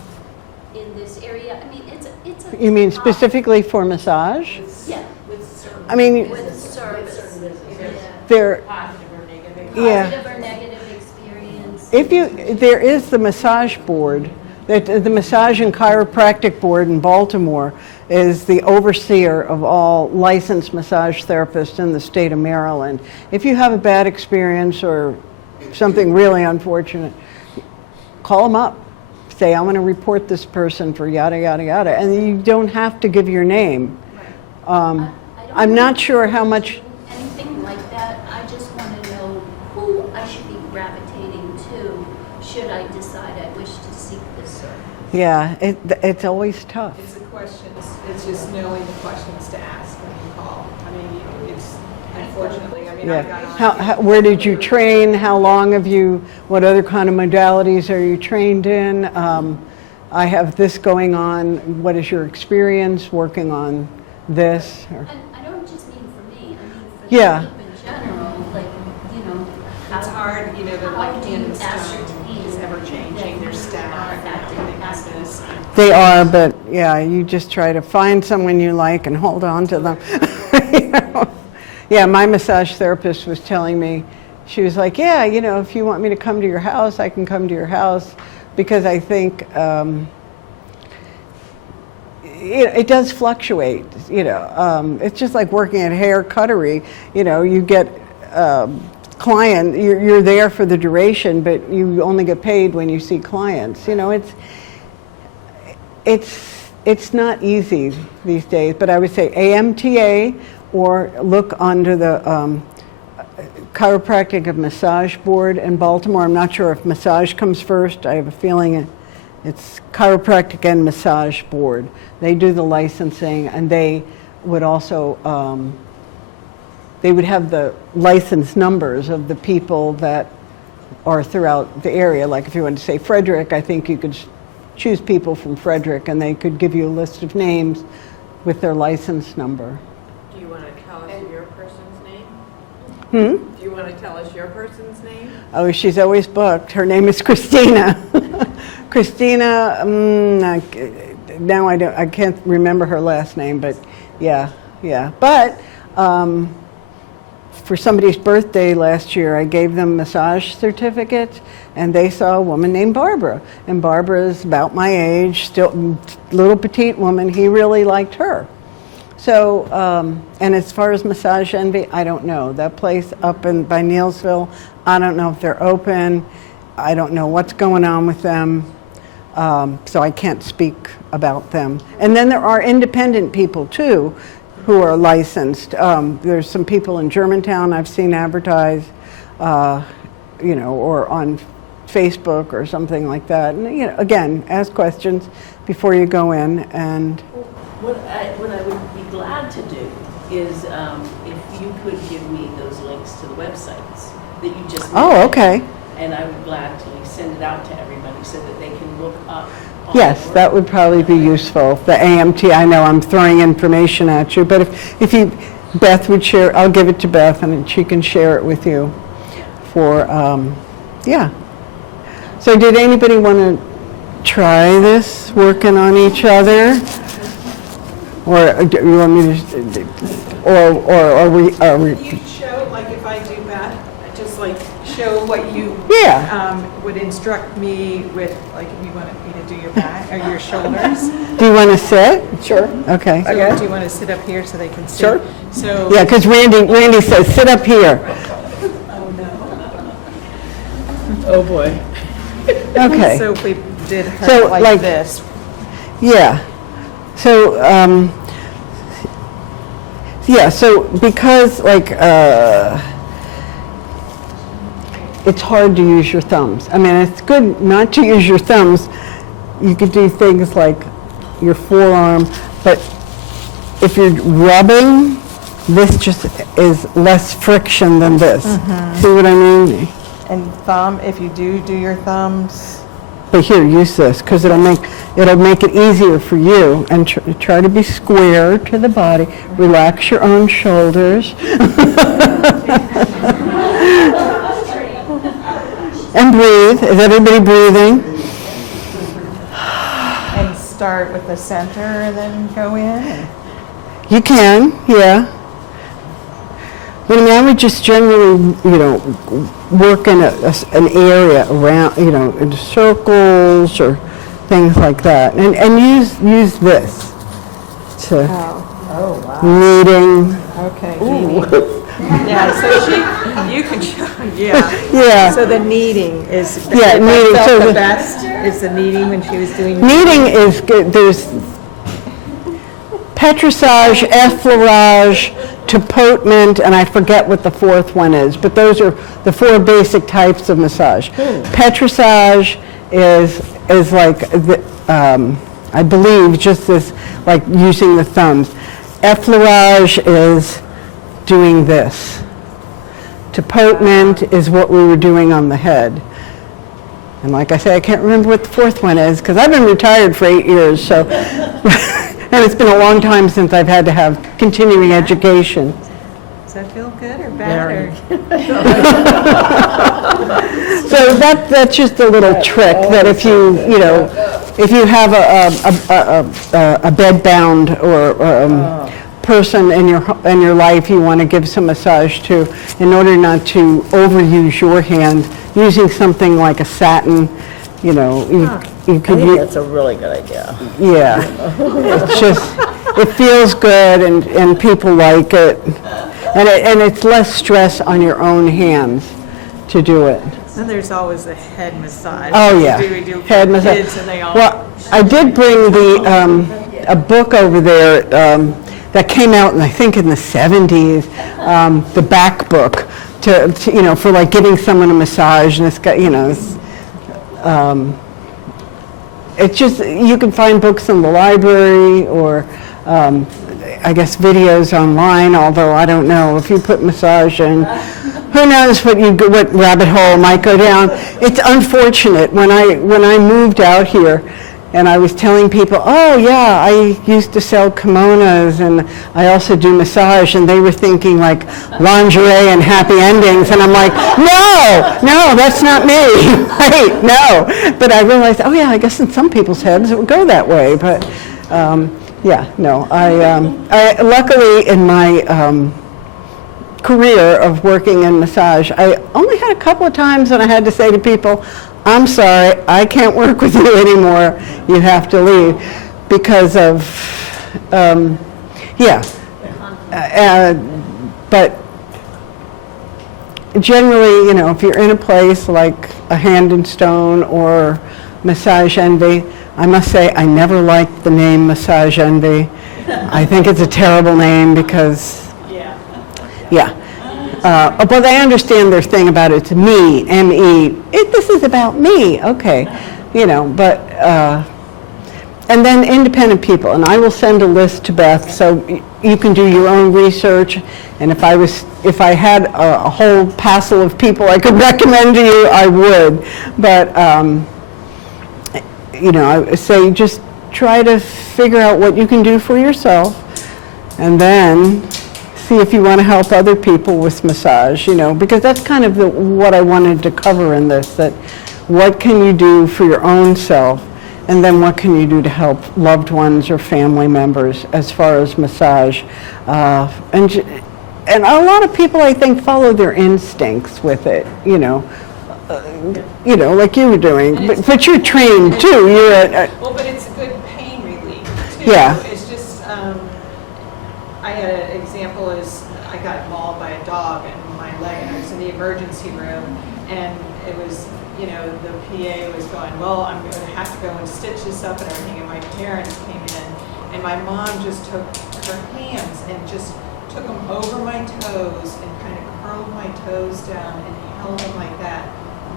in this area? I mean, it's a. you mean tough- specifically for massage? Yeah, With certain. I mean, with businesses, service. certain businesses. there, Positive or negative. yeah. Positive or negative experience. If you, there is the massage board, that the Massage and Chiropractic Board in Baltimore is the overseer of all licensed massage therapists in the state of Maryland. If you have a bad experience or something really unfortunate, call them up. Say, I want to report this person for yada, yada, yada. And you don't have to give your name. I don't I'm not know sure how if much. do anything like that. I just want to know who I should be gravitating to should I decide I wish to seek this service. Yeah, it's always tough. It's the questions, it's just knowing the questions to ask when you call. I mean, it's, unfortunately, I mean, I got Yeah. on. Where did you train? How long have you, what other kind of modalities are you trained in? I have this going on. What is your experience working on this? Or- And I don't just mean for me, I mean for Yeah. the group in general, like, you know. It's hard, you know, they're how like do hand you in stone. ascertain It's ever changing, their that staff you are and effective everything like as a this. They are, but yeah, you just try to find someone you like and hold on to them. You know? Yeah, my massage therapist was telling me, she was like, yeah, you know, if you want me to come to your house, I can come to your house, because I think it does fluctuate, you know. It's just like working at hair cuttery, you know, you get client, you're there for the duration, but you only get paid when you see clients. You know, it's not easy these days, but I would say AMTA or look under the Chiropractic and Massage Board in Baltimore. I'm not sure if massage comes first. I have a feeling it's Chiropractic and Massage Board. They do the licensing, and they would also they would have the license numbers of the people that are throughout the area. Like if you want to say Frederick, I think you could choose people from Frederick, and they could give you a list of names with their license number. Do you want to tell us your person's name? Hmm? Do you want to tell us your person's name? Oh, she's always booked. Her name is Christina. Christina, now I can't remember her last name, but yeah. But for somebody's birthday last year, I gave them massage certificates, and they saw a woman named Barbara. And Barbara's about my age, still little petite woman. He really liked her. So, and as far as Massage Envy, I don't know. That place up by Neilsville, I don't know if they're open. I don't know what's going on with them. So I can't speak about them. And then there are independent people too who are licensed. There's some people in Germantown I've seen advertise, or on Facebook or something like that. And again, ask questions before you go in. And What I would be glad to do is if you could give me those links to the websites that you just mentioned. oh, okay. And I would gladly send it out to everybody so that they can look up. on Yes, the that would probably be useful. The AMT, I know I'm throwing information at you, but if Beth would share, I'll give it to Beth and she can share it with you for, yeah. So did anybody want to try this, working on each other? Or do you want me to, or are we, Can you show, like if I do that, just like show what you yeah. would instruct me with, like if you wanted me to do your back or your shoulders? Do you want to sit? Sure. Okay. So do you want to sit up here so they can see? Sure. So. Yeah, because Randy says, sit up here. Oh, no. Oh, boy. Okay. So if we did her So, like like- this. Yeah. So, so because it's hard to use your thumbs. I mean, it's good not to use your thumbs. You could do things like your forearm, but if you're rubbing, this just is less friction than this. See what I mean? And thumb, if you do your thumbs. But here, use this, because it'll make it easier for you. And try to be square to the body. Relax your own shoulders. And breathe. Is everybody breathing? And start with the center and then go in. You can, yeah. But I mean, I would just generally, work in an area around, in circles or things like that. And use this to Oh, wow. kneading. Okay. Kneading. Yeah, so you can show, yeah. Yeah. So the kneading is, Yeah, if kneading, I so felt the the- best is the kneading when she was doing. Kneading is good. There's petrissage, effleurage, tapotement, and I forget what the fourth one is, but those are the four basic types of massage. Petrissage is like, I believe, just this, like using the thumbs. Effleurage is doing this. Tapotement is what we were doing on the head. And like I say, I can't remember what the fourth one is, because I've been retired for 8 years, so, and it's been a long time since I've had to have continuing education. Does that feel good or bad? Or? So that's just a little trick, that if you have a bed-bound or person in your life you want to give some massage to, in order not to overuse your hand, using something like a satin, you could use. That's a really good idea. Yeah, it's just, it feels good and people like it. And it's less stress on your own hands to do it. Then there's always the head massage. Oh, yeah. We do for Head massage. kids and they all. Well, I did bring a book over there that came out, I think, in the 70s, the back book, to for like giving someone a massage, and it's got, it's just, you can find books in the library or I guess videos online, although I don't know, if you put massage in, who knows what rabbit hole might go down. It's unfortunate, when I moved out here and I was telling people, oh yeah, I used to sell kimonos and I also do massage, and they were thinking like lingerie and happy endings, and I'm like, no, that's not me. Wait, no. But I realized, oh yeah, I guess in some people's heads it would go that way, but yeah, no. I luckily in my career of working in massage, I only had a couple of times when I had to say to people, I'm sorry, I can't work with you anymore, you have to leave, because of, Yeah. But generally, you know, if you're in a place like a Hand and Stone or Massage Envy, I must say I never liked the name Massage Envy. I think it's a terrible name because, yeah. But I understand their thing about it's me, M-E. This is about me, okay. You know, but, and then independent people, and I will send a list to Beth so you can do your own research. And if I had a whole passel of people I could recommend to you, I would. But, you know, I would say just try to figure out what you can do for yourself, and then see if you want to help other people with massage, you know, because that's kind of what I wanted to cover in this, that what can you do for your own self, and then what can you do to help loved ones or family members as far as massage. And a lot of people, I think, follow their instincts with it, you know, like you were doing. But you're trained too. Well, but it's a good pain relief too. Yeah. It's just, I had an example is I got mauled by a dog in my leg, and I was in the emergency room, and it was, you know, the PA was going, well, I'm going to have to go and stitch this up and everything, and my parents came in, and my mom just took her hands and just took them over my toes and kind of curled my toes down and held them like that.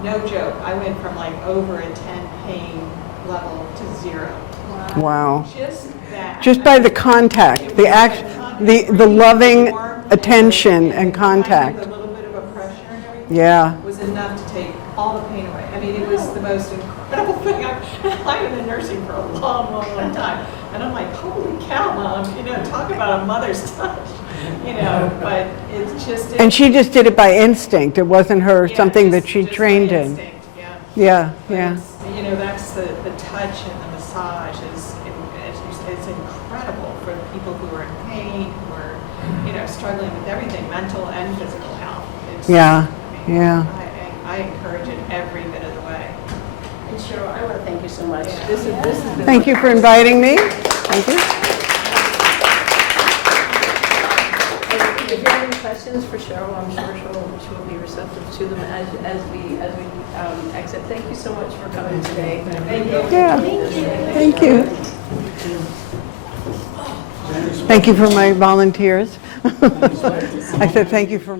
No joke, I went from like over a 10 pain level to 0. Wow. Just that. Just by the contact, the loving attention and contact. A little bit of a pressure and everything. Yeah. Was enough to take all the pain away. I mean, it was the most incredible thing. I'm in the nursing for a long time. And I'm like, holy cow, Mom, you know, talk about a mother's touch, you know, but it's just. And she just did it by instinct. It wasn't her Yeah, something that just- she just by trained in. instinct, yeah. Yeah, But yeah. it's, you know, that's the touch and the massage is, it's incredible for the people who are in pain, who are, you know, struggling with everything, mental and physical health. It's, Yeah, I mean, yeah. I encourage it every bit of the way. And Cheryl, I want to thank you so much. Yeah. This has been. Thank you for inviting me. Thank you. If you have any questions for Cheryl, I'm sure she'll be receptive to them as we exit. Thank you so much for coming today. Thank you. Yeah. Thank you. Thank you for my volunteers. I said thank you for my